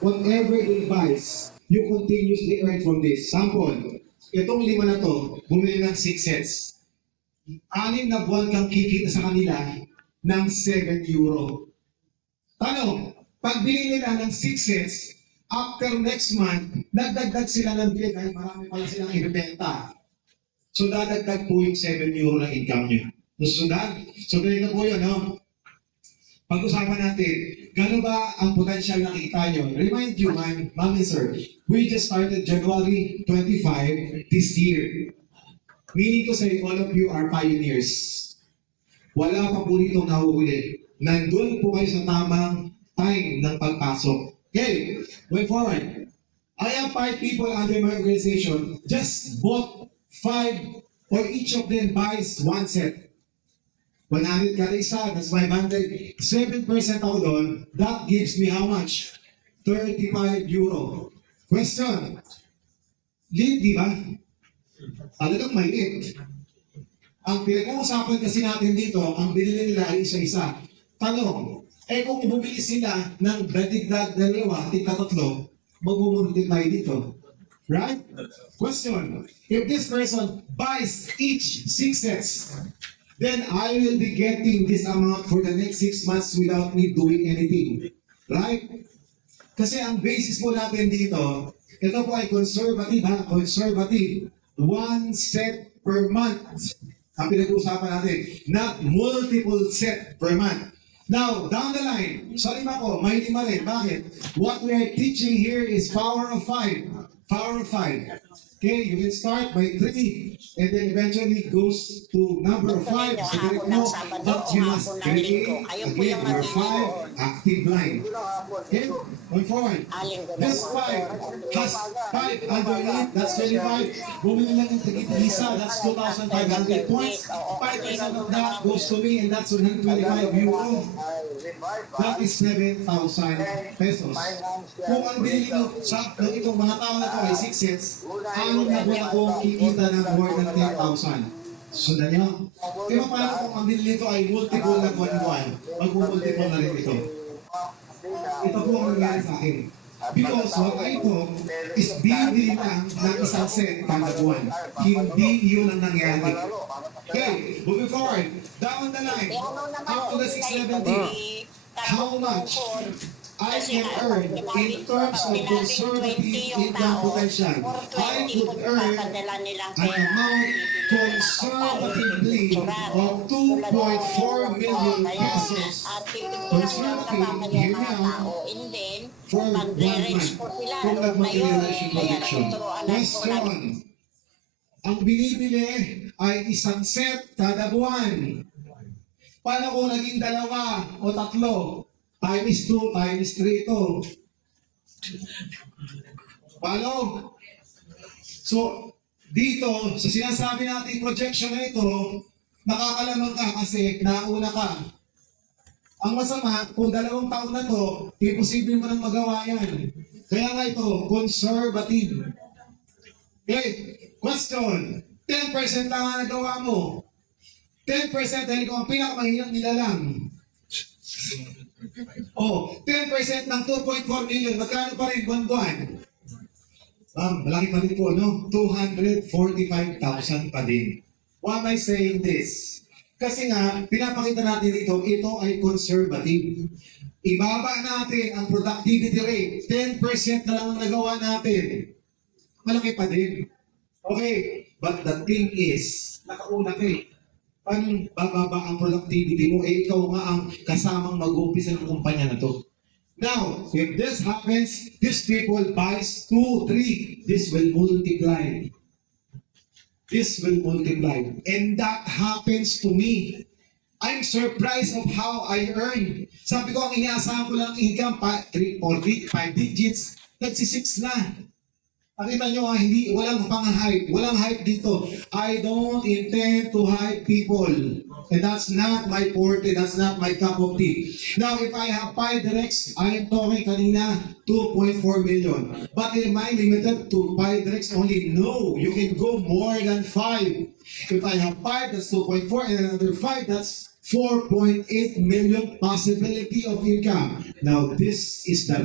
whatever they buys, you continuously earn from this. Sample, itong 5 na to, bumili ng 6 sets. 6 na buwan kang kikita sa kanila ng 7 euro. Tanong, pag bili nila ng 6 sets, after next month, nagdagdag sila ng bili dahil marami pala silang ibibenta. So, dadagdag po yung 7 euro na income nyo. Nasundan? So, ganito po yun, no? Pag-usapan natin, gano'n ba ang potensyal na kita nyo? Remind you, ma'am and sir, we just started January 25 this year. Meaning to say, all of you are pioneers. Wala pa po ditong nahuhuli. Nandun po kayo sa tamang time ng pagpasok. Okay, going forward. I have 5 people under my organization, just bought 5, or each of them buys 1 set. 100 kada isa, that's 500. 7% ako doon, that gives me how much? 35 euro. Question. Lead, di ba? Talagang may lead. Ang pinag-uusapan kasi natin dito, ang binili nila ay isa-isa. Tanong, kung bumili sila ng dadigdag 2, tigka-3, mag-multiply dito. Right? Question, if this person buys each 6 sets, then I will be getting this amount for the next 6 months without me doing anything. Right? Kasi ang basis po natin dito, ito po ay conservative ha? Conservative. 1 set per month. Ang pinag-uusapan natin, not multiple set per month. Now, down the line, sa 5 ko, may 5 rin. Bakit? What we are teaching here is power of 5. Power of 5. Okay, you can start by 3 and then eventually goes to number 5. So, direct mo, but you must create again your 5 active line. Okay, going forward. This 5 has 5 underneath, that's 25. Bumili lang yung tigit-isa, that's 2,500 points. 5% of that goes to me and that's 125 euro. That is 7,000 pesos. Kung ang bilhin nyo sa itong mga tao na ito ay 6 sets, ang nabuha akong kikita ng more than 10,000. Sundan nyo? Kaya paano kung ang bilhin nito ay multiple na buwan-buwan? Mag-multiple na rin ito. Ito po ang nangyari sa akin. Because what I took is bibili lang ng isang set kada buwan. Hindi yun ang nangyari. Okay, moving forward. Down the line, up to the 670, how much I can earn in terms of conservative income potential. I could earn an amount conservatively of 2.4 million pesos. Conservative, hear me out, for 1 month. Kung nag-materialize yung prediction. Question. Ang binibili ay isang set kada buwan. Paano kung naging 2 o 3? Times 2, times 3 ito. Paano? So, dito, sa sinasabi natin projection na ito, nakakalamang ka kasi nauna ka. Ang masama, kung 2 taon na to, imposible mo nang magawa yan. Kaya nga ito, conservative. Okay, question. 10% lang ang nagawa mo. 10% dahil ikaw ang pinakamahinang nilalang. 10% ng 2.4 million, magkano pa rin buwan-buwan? Malaki pa rin po, no? 245,000 pa din. Why am I saying this? Kasi nga, pinapakita natin dito, ito ay conservative. Ibaba natin ang productivity rate. 10% na lang ang nagawa natin. Malaki pa din. Okay, but the thing is, nakauna ka eh. Paano bababa ang productivity mo? Ikaw nga ang kasamang mag-umpisa ng kumpanya na to. Now, if this happens, these people buys 2, 3, this will multiply. This will multiply. And that happens to me. I'm surprised of how I earn. Sabi ko, ang inaasahan ko lang income, 3 or 5 digits, nagsi-6 na. Nakita nyo hindi, walang pang-hype. Walang hype dito. I don't intend to hype people. And that's not my forte. That's not my cup of tea. Now, if I have 5 directs, I am talking kanina 2.4 million. But am I limited to 5 directs only? No. You can go more than 5. If I have 5, that's 2.4. And another 5, that's 4.8 million possibility of income. Now, this is the